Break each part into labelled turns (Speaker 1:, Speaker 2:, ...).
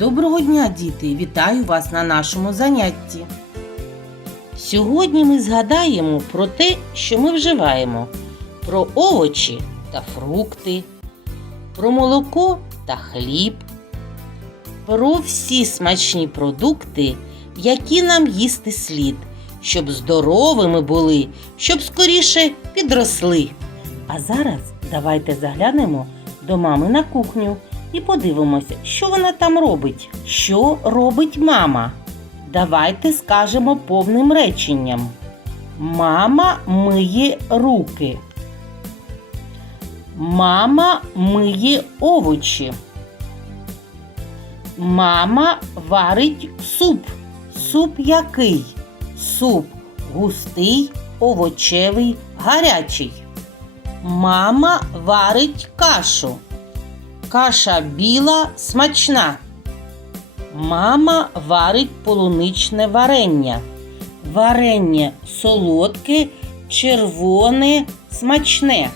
Speaker 1: Доброго дня, діти! Вітаю вас на нашому занятті. Сьогодні ми згадаємо про те, що ми вживаємо: про овочі та фрукти, про молоко та хліб, про всі смачні продукти, які нам їсти слід, щоб здоровими були, щоб скоріше підросли. А зараз давайте заглянемо до мами на кухню і подивимося, що вона там робить. Що робить мама? Давайте скажемо повним реченням. Мама миє руки. Мама миє овочі. Мама варить суп. Суп який? Суп густий, овочевий, гарячий. Мама варить кашу. Каша біла смачна. Мама варить полуничне варення. Варення солодке, червоне, смачне.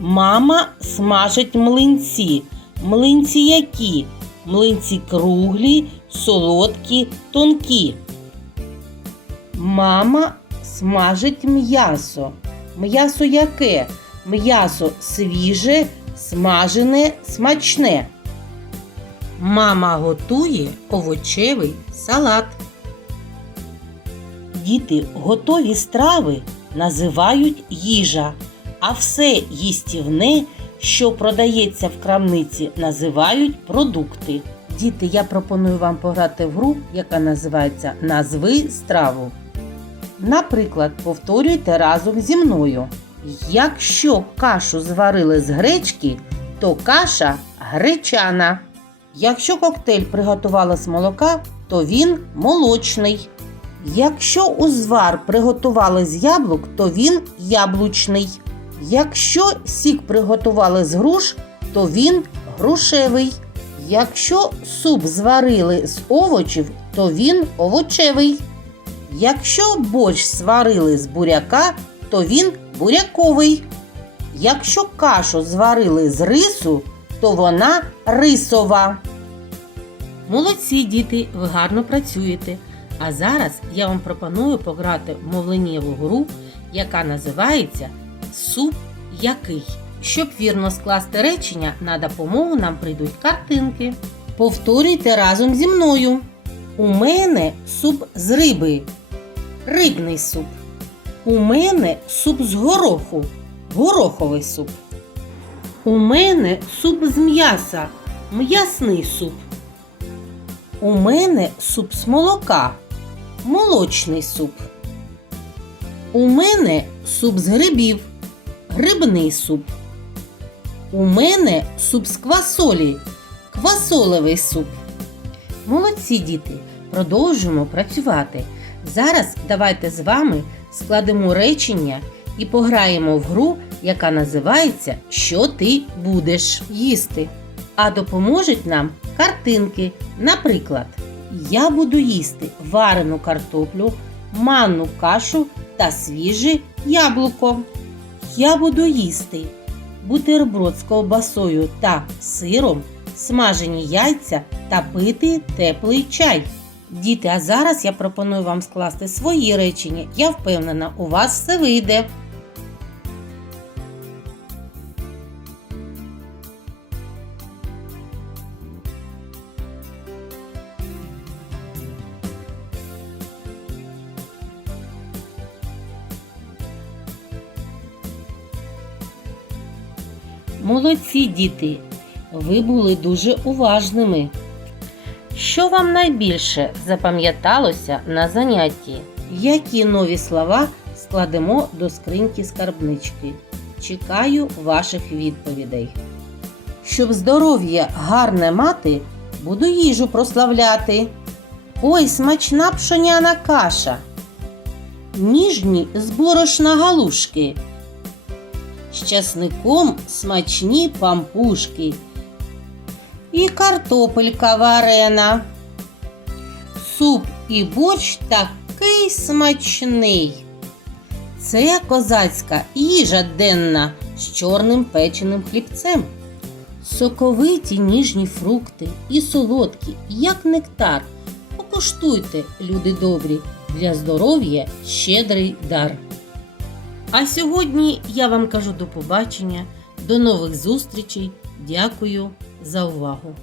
Speaker 1: Мама смажить млинці. Млинці які? Млинці круглі, солодкі, тонкі. Мама смажить м'ясо. М'ясо яке? М'ясо свіже, смажене, смачне. Мама готує овочевий салат. Діти готові страви називають їжа, а все їстівне, що продається в крамниці, називають продукти. Діти, я пропоную вам пограти в гру, яка називається Назви страву. Наприклад, повторюйте разом зі мною. Якщо кашу зварили з гречки, то каша гречана. Якщо коктейль приготували з молока, то він молочний. Якщо узвар приготували з яблук, то він яблучний. Якщо сік приготували з груш, то він грушевий. Якщо суп зварили з овочів, то він овочевий. Якщо борщ сварили з буряка, то він буряковий. Якщо кашу зварили з рису, то вона рисова. Молодці, діти, ви гарно працюєте. А зараз я вам пропоную пограти в мовленнєву гру, яка називається Суп який. Щоб вірно скласти речення, на допомогу нам прийдуть картинки. Повторюйте разом зі мною. У мене суп з риби. Рибний суп. У мене суп з гороху. Гороховий суп. У мене суп з м'яса. М'ясний суп. У мене суп з молока. Молочний суп. У мене суп з грибів. Грибний суп. У мене суп з квасолі. Квасолевий суп. Молодці діти. Продовжуємо працювати. Зараз давайте з вами складемо речення і пограємо в гру, яка називається Що ти будеш їсти. А допоможуть нам картинки. Наприклад, я буду їсти варену картоплю, манну кашу та свіже яблуко. Я буду їсти бутерброд з ковбасою та сиром, смажені яйця та пити теплий чай. Діти, а зараз я пропоную вам скласти свої речення. Я впевнена, у вас все вийде. Молодці діти, ви були дуже уважними. Що вам найбільше запам'яталося на занятті? Які нові слова складемо до скриньки скарбнички? Чекаю ваших відповідей. Щоб здоров'я гарне мати, буду їжу прославляти. Ой, смачна пшоняна каша. Ніжні з борошна галушки. З часником смачні пампушки. І картопелька варена. Суп і борщ такий смачний. Це козацька їжа денна з чорним печеним хлібцем. Соковиті ніжні фрукти і солодкі, як нектар. Покуштуйте, люди добрі, для здоров'я щедрий дар. А сьогодні я вам кажу до побачення, до нових зустрічей. Дякую за увагу!